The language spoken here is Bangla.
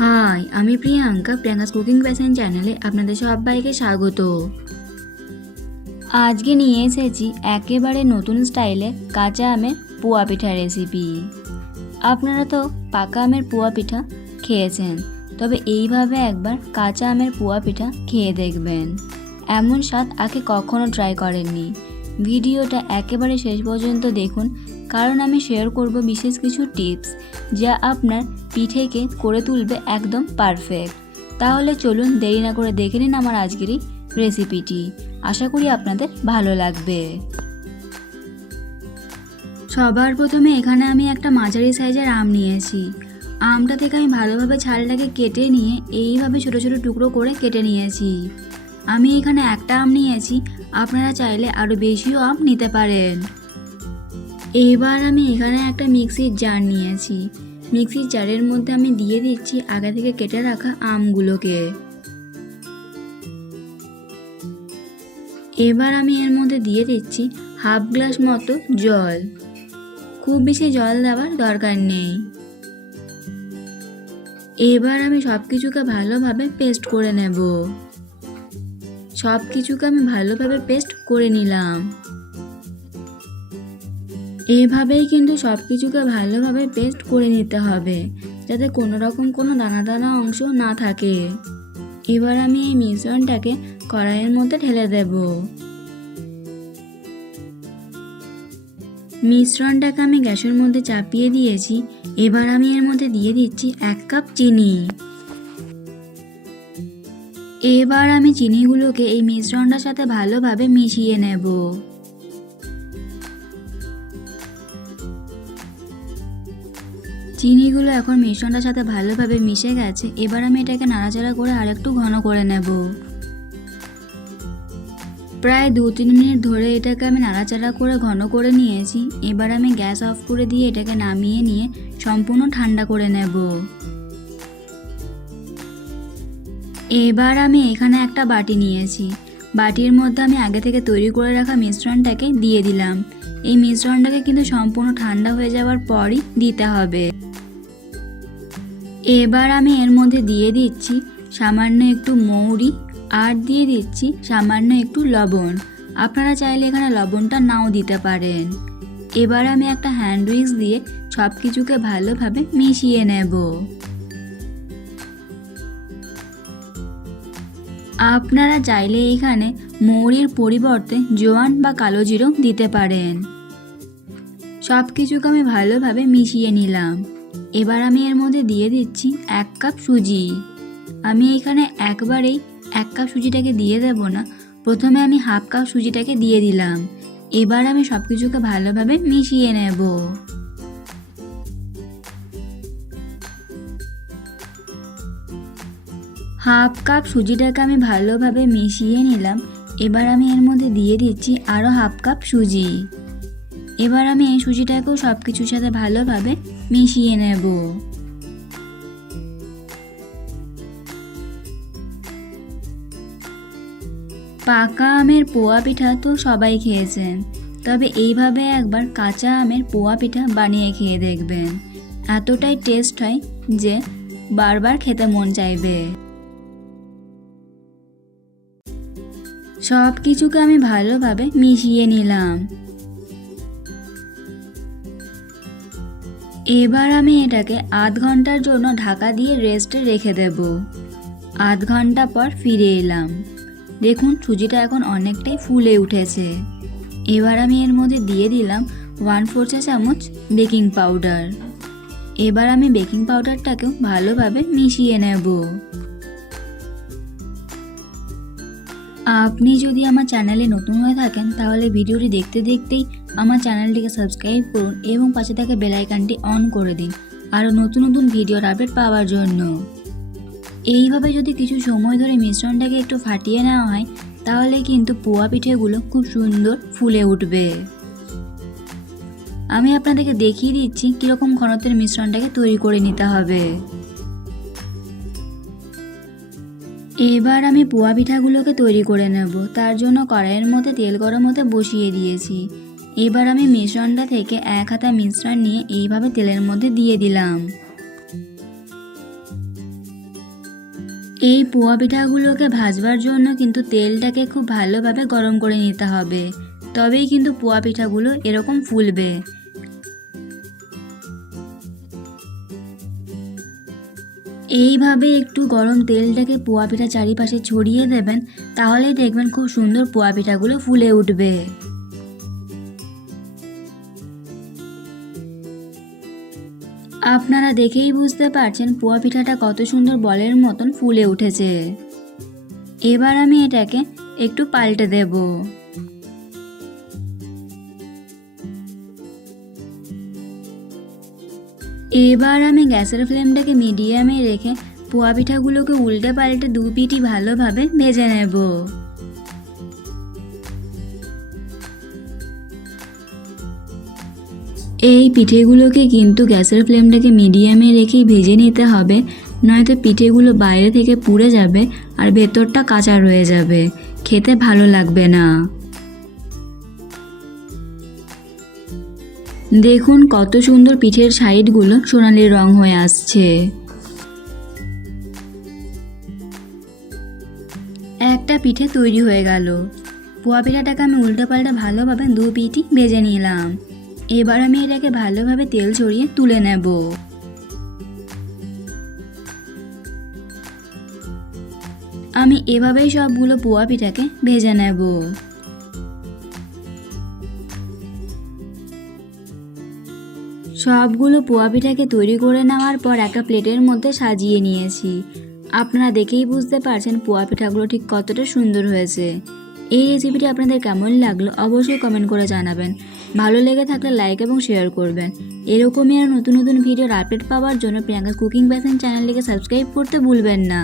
হাই, আমি প্রিয়াঙ্কাস কুকিং প্যাশন চ্যানেলে আপনাদের সবাইকে স্বাগত। আজকে নিয়ে এসেছি একেবারে নতুন স্টাইলে কাঁচা আমের পোয়া পিঠা রেসিপি। আপনারা তো পাকা আমের পোয়া পিঠা খেয়েছেন, তবে এইভাবে একবার কাঁচা আমের পোয়া পিঠা খেয়ে দেখবেন। এমন স্বাদ আগে কখনো ট্রাই করেননি। ভিডিওটা একেবারে শেষ পর্যন্ত দেখুন, কারণ আমি শেয়ার করব বিশেষ কিছু টিপস যা আপনার পিঠেকে করে তুলবে একদম পারফেক্ট। তাহলে চলুন দেরি না করে দেখে নিন আমার আজকের এই রেসিপিটি। আশা করি আপনাদের ভালো লাগবে। সবার প্রথমে এখানে আমি একটা মাঝারি সাইজের আম নিয়েছি। আমটা থেকে আমি ভালোভাবে ছালটাকে কেটে নিয়ে এইভাবে ছোটো ছোটো টুকরো করে কেটে নিয়েছি। আমি এখানে একটা আম নিয়েছি, আপনারা চাইলে আরও বেশিও আম নিতে পারেন। এবার আমি এখানে একটা মিক্সির জার নিয়েছি। মিক্সির জারের মধ্যে আমি দিয়ে দিচ্ছি আগে থেকে কেটে রাখা আমগুলোকে। এবার আমি এর মধ্যে দিয়ে দিচ্ছি হাফ গ্লাস মতো জল। খুব বেশি জল দেওয়ার দরকার নেই। এবার আমি সব কিছুকে ভালোভাবে পেস্ট করে নেব। সব কিছুকে আমি ভালোভাবে পেস্ট করে নিলাম। এভাবেই কিন্তু সব কিছুকে ভালোভাবে পেস্ট করে নিতে হবে, যাতে কোনো রকম কোনো দানা দানা অংশ না থাকে। এবার আমি এই মিশ্রণটাকে কড়াইয়ের মধ্যে ঢেলে দেব। মিশ্রণটাকে আমি গ্যাসের মধ্যে চাপিয়ে দিয়েছি। এবার আমি এর মধ্যে দিয়ে দিচ্ছি 1 কাপ চিনি। এবার আমি চিনিগুলোকে এই মিশ্রণটার সাথে ভালোভাবে মিশিয়ে নেব। চিনিগুলো এখন মিশ্রণটার সাথে ভালোভাবে মিশে গেছে। এবার আমি এটাকে নাড়াচাড়া করে আরেকটু ঘন করে নেব। প্রায় 2-3 মিনিট ধরে এটাকে আমি নাড়াচাড়া করে ঘন করে নিয়েছি। এবার আমি গ্যাস অফ করে দিয়ে এটাকে নামিয়ে নিয়ে সম্পূর্ণ ঠান্ডা করে নেব। এবার আমি এখানে একটা বাটি নিয়েছি। বাটির মধ্যে আমি আগে থেকে তৈরি করে রাখা মিশ্রণটাকে দিয়ে দিলাম। এই মিশ্রণটাকে কিন্তু সম্পূর্ণ ঠান্ডা হয়ে যাওয়ার পরই দিতে হবে। এবার আমি এর মধ্যে দিয়ে দিচ্ছি সামান্য একটু মৌরি আর দিয়ে দিচ্ছি সামান্য একটু লবণ। আপনারা চাইলে এখানে লবণটা নাও দিতে পারেন। এবার আমি একটা হ্যান্ড উইক্স দিয়ে সব কিছুকে ভালোভাবে মিশিয়ে নেব। আপনারা চাইলে এখানে মৌরির পরিবর্তে জোয়ান বা কালো জিরো দিতে পারেন। সব কিছুকে আমি ভালোভাবে মিশিয়ে নিলাম। এবার আমি এর মধ্যে দিয়ে দিচ্ছি 1 কাপ সুজি। আমি এখানে একবারেই 1 কাপ সুজিটাকে দিয়ে দেব না, প্রথমে আমি হাফ কাপ সুজিটাকে দিয়ে দিলাম। এবার আমি সব কিছুকে ভালোভাবে মিশিয়ে নেব। হাফ কাপ সুজিটাকে আমি ভালোভাবে মিশিয়ে নিলাম। এবার আমি এর মধ্যে দিয়ে দিচ্ছি আরও হাফ কাপ সুজি। এবার আমি এই সুজিটাকেও সব কিছুর সাথে ভালোভাবে মিশিয়ে নেব। পাকা আমের পোয়া পিঠা তো সবাই খেয়েছেন, তবে এইভাবে একবার কাঁচা আমের পোয়া পিঠা বানিয়ে খেয়ে দেখবেন। এতটাই টেস্ট হয় যে বারবার খেতে মন চাইবে। সব কিছুকে আমি ভালোভাবে মিশিয়ে নিলাম। এবার আমি এটাকে আধ ঘন্টার জন্য ঢাকা দিয়ে রেস্টে রেখে দেব। আধ ঘন্টা পর ফিরে এলাম। দেখুন সুজিটা এখন অনেকটাই ফুলে উঠেছে। এবার আমি এর মধ্যে দিয়ে দিলাম 1/4 চা চামচ বেকিং পাউডার। এবার আমি বেকিং পাউডারটাকেও ভালোভাবে মিশিয়ে নেব। আপনি যদি আমার চ্যানেলে নতুন হয়ে থাকেন তাহলে ভিডিওটি দেখতে দেখতেই আমার চ্যানেলটিকে সাবস্ক্রাইব করুন এবং পাশে থাকা বেল আইকনটি অন করে দিন আরও নতুন নতুন ভিডিওর আপডেট পাওয়ার জন্য। এইভাবে যদি কিছু সময় ধরে মিশ্রণটাকে একটু ফাটিয়ে নেওয়া হয় তাহলে কিন্তু পোয়া পিঠেগুলো খুব সুন্দর ফুলে উঠবে। আমি আপনাদেরকে দেখিয়ে দিচ্ছি কীরকম ঘনত্বের মিশ্রণটাকে তৈরি করে নিতে হবে। এবার আমি পোয়া পিঠাগুলোকে তৈরি করে নেব। তার জন্য কড়াইয়ের মধ্যে তেল গরম হতে বসিয়ে দিয়েছি। এবার আমি মিশ্রণটা থেকে 1 হাতা মিশ্রণ নিয়ে এইভাবে তেলের মধ্যে দিয়ে দিলাম। এই পোয়া পিঠাগুলোকে ভাজবার জন্য কিন্তু তেলটাকে খুব ভালোভাবে গরম করে নিতে হবে, তবেই কিন্তু পোয়া পিঠাগুলো এরকম ফুলবে। এইভাবে একটু গরম তেলটাকে পোয়া পিঠা চারিপাশে ছড়িয়ে দেবেন, তাহলেই দেখবেন খুব সুন্দর পোয়া পিঠাগুলো ফুলে উঠবে। আপনারা দেখেই বুঝতে পারছেন পোয়া পিঠাটা কত সুন্দর বলের মতন ফুলে উঠেছে। এবার আমি এটাকে একটু পাল্টে দেব। এবার আমি গ্যাসের ফ্লেমটাকে মিডিয়ামে রেখে পোয়া পিঠাগুলোকে উল্টে পাল্টে দু পিঠই ভালোভাবে ভেজে নেব। এই পিঠেগুলোকে কিন্তু গ্যাসের ফ্লেমটাকে মিডিয়ামে রেখেই ভেজে নিতে হবে, নয়তো পিঠেগুলো বাইরে থেকে পুড়ে যাবে আর ভেতরটা কাঁচা রয়ে যাবে, খেতে ভালো লাগবে না। দেখুন কত সুন্দর পিঠের সাইডগুলো সোনালি রং হয়ে আসছে। একটা পিঠে তৈরি হয়ে গেল। পোয়া পিঠাটাকে আমি উল্টো পাল্টা ভালোভাবে দু পিঠই ভেজে নিলাম। এবার আমি এটাকে ভালোভাবে তেল ছড়িয়ে তুলে নেব। আমি এভাবেই সবগুলো পোয়া পিঠাকে ভেজে নেব। সবগুলো পোয়া পিঠাকে তৈরি করে নেওয়ার পর একটা প্লেটের মধ্যে সাজিয়ে নিয়েছি। আপনারা দেখেই বুঝতে পারছেন পোয়া পিঠাগুলো ঠিক কতটা সুন্দর হয়েছে। এই রেসিপিটি আপনাদের কেমন লাগলো অবশ্যই কমেন্ট করে জানাবেন। ভালো লেগে থাকলে লাইক এবং শেয়ার করবেন। এরকমই আর নতুন নতুন ভিডিওর আপডেট পাওয়ার জন্য প্রিয়াঙ্কা কুকিং প্যাশন চ্যানেলটিকে সাবস্ক্রাইব করতে ভুলবেন না।